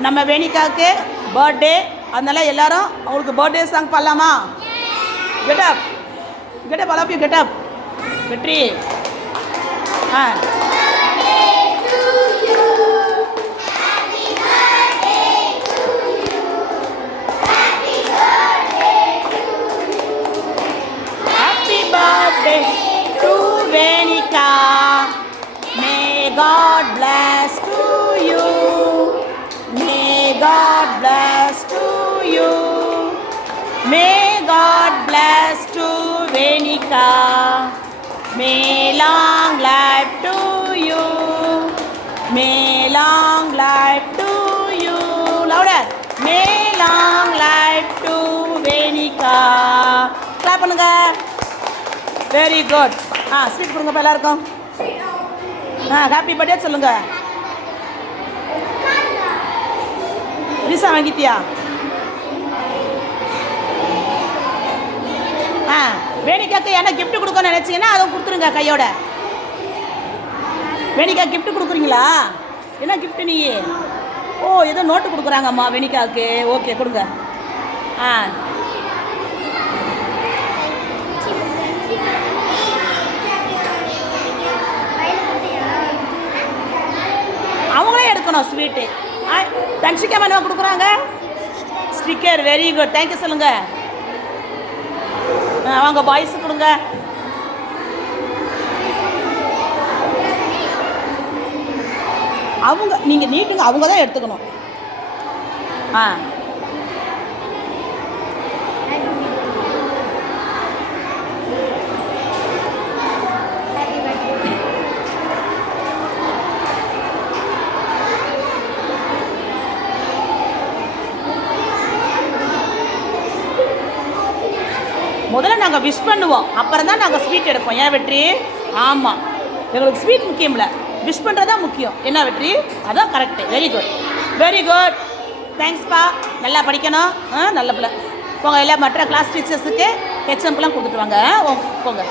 நம்ம வேணிக்காவுக்கு பர்த்டே அதனால எல்லாரும் அவங்களுக்கு பர்த்டே சாங் பாடலாமா? Get up get up all of you get up Vetri. Ah. Happy birthday to Venika may God bless to you may God bless to you may God bless to Venika may long life to you may long life to you louder may long life to Venika clap பண்ணுங்க. Very good ஆ sweet கொடுங்க எல்லாருக்கும். ஆ happy birthday சொல்லுங்கள் லிசா வாங்கிட்டியா? ஆ வேணிக்காக்கு என்ன கிஃப்ட் கொடுக்கணும்னு நினச்சிங்கன்னா அதை கொடுத்துருங்க கையோட. வேணிக்கா கிஃப்ட் கொடுக்குறீங்களா? என்ன கிஃப்ட் நீ? ஓ ஏதோ நோட்டு கொடுக்குறாங்கம்மா வேணிக்காவுக்கு ஓகே கொடுங்க. ஆ. அவங்களே எடுக்கணும் ஸ்வீட்டு தன்ஷிகா மனுவா கொடுக்குறாங்க. ஸ்டிக்கர் வெரி குட் தேங்க்யூ சொல்லுங்க. ஆ, அவங்க பாய்ஸ் கொடுங்க. அவங்க நீங்கள் நீட்டுங்க அவங்க தான் எடுத்துக்கணும். ஆ. முதல்ல நாங்கள் விஷ் பண்ணுவோம். அப்புறம் தான் நாங்கள் ஸ்வீட் எடுப்போம். ஏன் வெற்றி? ஆமாம் எங்களுக்கு ஸ்வீட் முக்கியம்ல. விஷ் பண்ணுறது தான் முக்கியம். என்ன வெற்றி? அதான் correct very good very good தேங்க்ஸ்ப்பா நல்லா படிக்கணும். ஆ நல்ல பிள்ளை. போங்க எல்லா மற்ற கிளாஸ் டீச்சர்ஸுக்கு எக்ஸாம்பிளாக கொடுத்துட்டு வாங்க. ஓ, போங்க.